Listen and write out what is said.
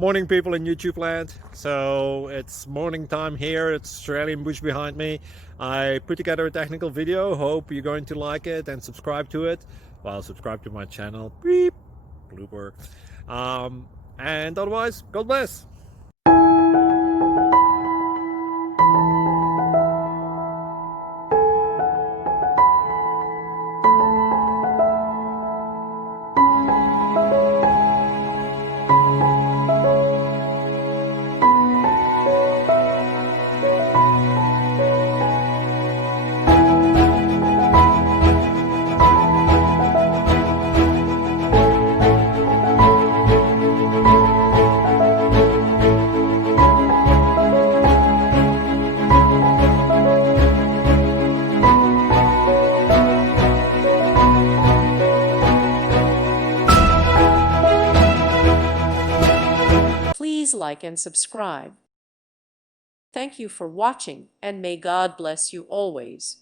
Morning, people in YouTube land. So it's morning time here. It's Australian bush behind me. I put together a technical video. Hope you're going to like it and subscribe to it. Well, subscribe to my channel. Beep. Blooper. And otherwise, God bless. Please like and subscribe. Thank you for watching, and may God bless you always.